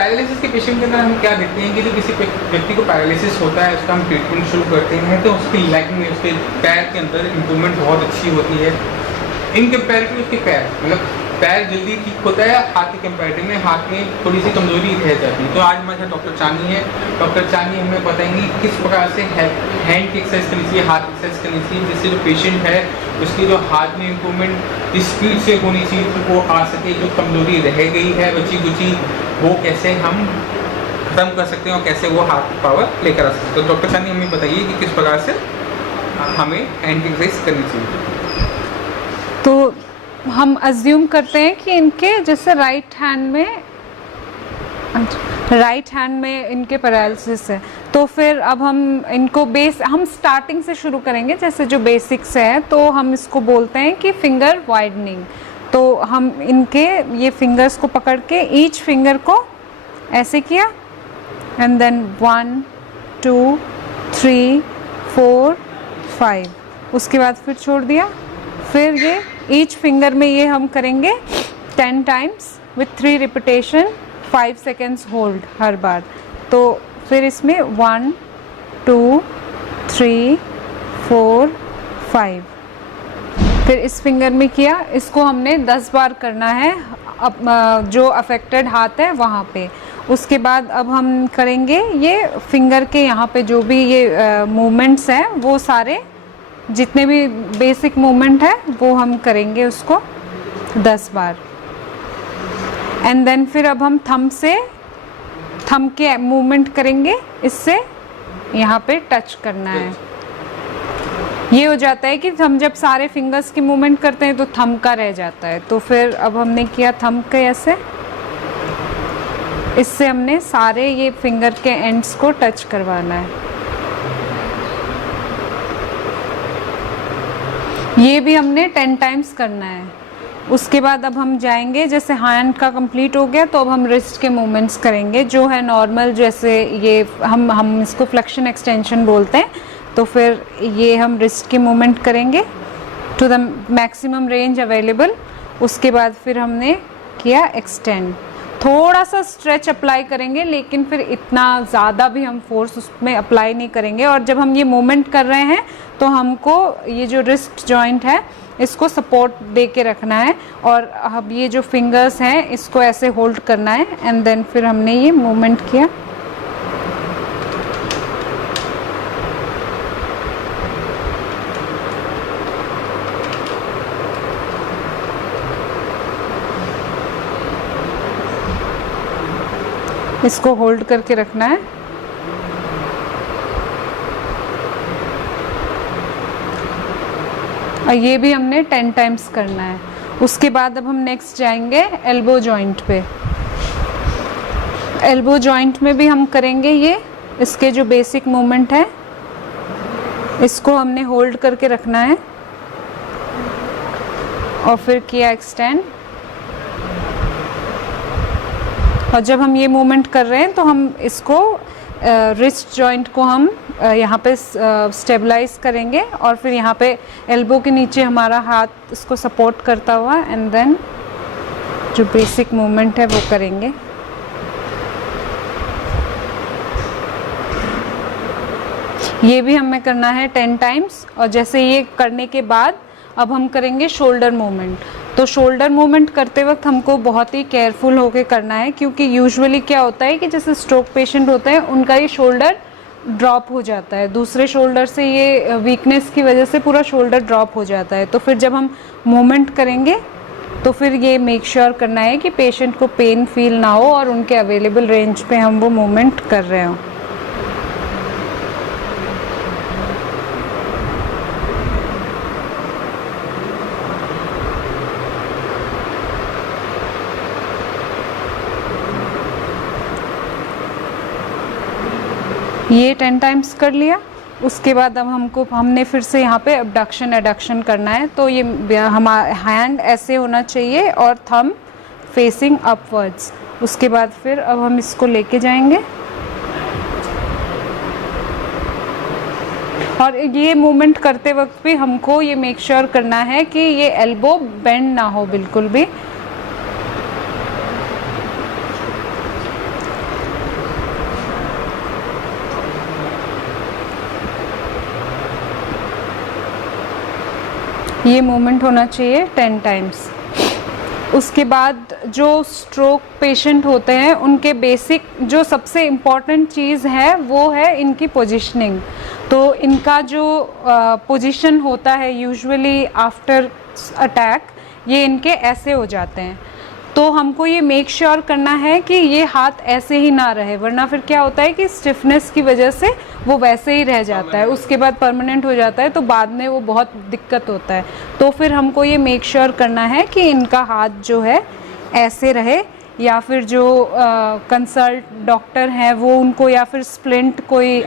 Paralysis के patient के अंदर हम क्या देखते हैं कि जो किसी व्यक्ति को पैरालिसिस होता है उसका हम ट्रीटमेंट शुरू करते हैं तो उसकी लेग में, उसके पैर के अंदर इम्प्रूवमेंट बहुत अच्छी होती है इन कंपेरेटिव उसके पैर, मतलब पैर जल्दी ठीक होता है। हाथ के कंपेरेटिव में हाथ में थोड़ी सी कमजोरी रह जाती है। तो आज हमारे साथ डॉक्टर चानी है। डॉक्टर चानी हमें बताएंगी किस प्रकार से हैंड की एक्सरसाइज करनी चाहिए, हाथ की एक्सरसाइज करनी चाहिए, जिससे जो पेशेंट है उसकी जो हाथ में इम्प्रूवमेंट जिस स्पीड से होनी चाहिए वो आ सके, जो कमजोरी रह गई है बची कुची वो कैसे हम खत्म कर सकते हैं और कैसे वो हाथ की पावर लेकर आ सकते हैं। तो डॉक्टर चानी हमें बताइए कि किस प्रकार से हमें हैंड की एक्सरसाइज करनी चाहिए। तो हम अज्यूम करते हैं कि इनके जैसे राइट हैंड में इनके पैरालिसिस है, तो फिर अब हम इनको हम स्टार्टिंग से शुरू करेंगे, जैसे जो बेसिक्स है तो हम इसको बोलते हैं कि फिंगर वाइडनिंग। तो हम इनके ये फिंगर्स को पकड़ के ईच फिंगर को ऐसे किया एंड देन 1 2 3 4 5, उसके बाद फिर छोड़ दिया। फिर ये ईच फिंगर में ये हम करेंगे 10 times with 3 repetition, 5 seconds hold हर बार। तो फिर इसमें 1 2 3 4 5, फिर इस फिंगर में किया, इसको हमने 10 बार करना है अब जो अफेक्टेड हाथ है वहाँ पे। उसके बाद अब हम करेंगे ये फिंगर के यहाँ पे जो भी ये मूवमेंट्स हैं वो सारे जितने भी बेसिक मूवमेंट है वो हम करेंगे उसको 10 बार। एंड देन फिर अब हम थंब के मूवमेंट करेंगे, इससे यहाँ पे टच करना है। ये हो जाता है कि हम जब सारे फिंगर्स की मूवमेंट करते हैं तो थंब का रह जाता है। तो फिर अब हमने किया थंब के ऐसे, इससे हमने सारे ये फिंगर के एंड्स को टच करवाना है। ये भी हमने 10 टाइम्स करना है। उसके बाद अब हम जाएंगे, जैसे हैंड का कंप्लीट हो गया तो अब हम रिस्ट के मूवमेंट्स करेंगे जो है नॉर्मल, जैसे ये हम इसको फ्लेक्शन एक्सटेंशन बोलते हैं। तो फिर ये हम रिस्ट के मूवमेंट करेंगे to the maximum range available. उसके बाद फिर हमने किया एक्सटेंड, थोड़ा सा स्ट्रेच अप्लाई करेंगे लेकिन फिर इतना ज़्यादा भी हम फोर्स उसमें अप्लाई नहीं करेंगे। और जब हम ये मूवमेंट कर रहे हैं तो हमको ये जो रिस्ट जॉइंट है इसको सपोर्ट दे के रखना है और अब ये जो फिंगर्स हैं इसको ऐसे होल्ड करना है। एंड देन फिर हमने ये मूवमेंट किया। इसको होल्ड करके रखना है। और ये भी हमने 10 टाइम्स करना है। उसके बाद अब हम नेक्स्ट जाएंगे एल्बो जॉइंट पे। एल्बो जॉइंट में भी हम करेंगे ये इसके जो बेसिक मूवमेंट है, इसको हमने होल्ड करके रखना है और फिर किया एक्सटेंड। और जब हम ये मूवमेंट कर रहे हैं तो हम इसको रिस्ट जॉइंट को हम यहाँ पे स्टेबलाइज करेंगे और फिर यहाँ पे एल्बो के नीचे हमारा हाथ इसको सपोर्ट करता हुआ एंड देन जो बेसिक मूवमेंट है वो करेंगे। ये भी हमें करना है 10 टाइम्स। और जैसे ये करने के बाद अब हम करेंगे शोल्डर मूवमेंट। तो शोल्डर मूवमेंट करते वक्त हमको बहुत ही केयरफुल होके करना है, क्योंकि यूजुअली क्या होता है कि जैसे स्ट्रोक पेशेंट होते हैं उनका ये शोल्डर ड्रॉप हो जाता है, दूसरे शोल्डर से ये वीकनेस की वजह से पूरा शोल्डर ड्रॉप हो जाता है। तो फिर जब हम मूवमेंट करेंगे तो फिर ये मेक श्योर करना है कि पेशेंट को पेन फील ना हो और उनके अवेलेबल रेंज पे हम वो मूवमेंट कर रहे हों। ये 10 टाइम्स कर लिया। उसके बाद अब हमने फिर से यहाँ पे अबडक्शन एडक्शन करना है। तो ये हमारा हैंड ऐसे होना चाहिए और थंब फेसिंग अपवर्ड्स। उसके बाद फिर अब हम इसको लेके जाएंगे और ये मूवमेंट करते वक्त भी हमको ये मेक श्योर करना है कि ये एल्बो बेंड ना हो बिल्कुल भी। ये मूवमेंट होना चाहिए 10 टाइम्स। उसके बाद जो स्ट्रोक पेशेंट होते हैं उनके बेसिक जो सबसे इम्पॉर्टेंट चीज़ है वो है इनकी पोजीशनिंग। तो इनका जो पोजीशन होता है यूजुअली आफ्टर अटैक, ये इनके ऐसे हो जाते हैं। तो हमको ये मेक श्योर करना है कि ये हाथ ऐसे ही ना रहे, वरना फिर क्या होता है कि स्टिफनेस की वजह से वो वैसे ही रह जाता है, उसके बाद परमानेंट हो जाता है, तो बाद में वो बहुत दिक्कत होता है। तो फिर हमको ये मेक श्योर करना है कि इनका हाथ जो है ऐसे रहे, या फिर जो कंसल्ट डॉक्टर हैं वो उनको या फिर स्प्लिंट कोई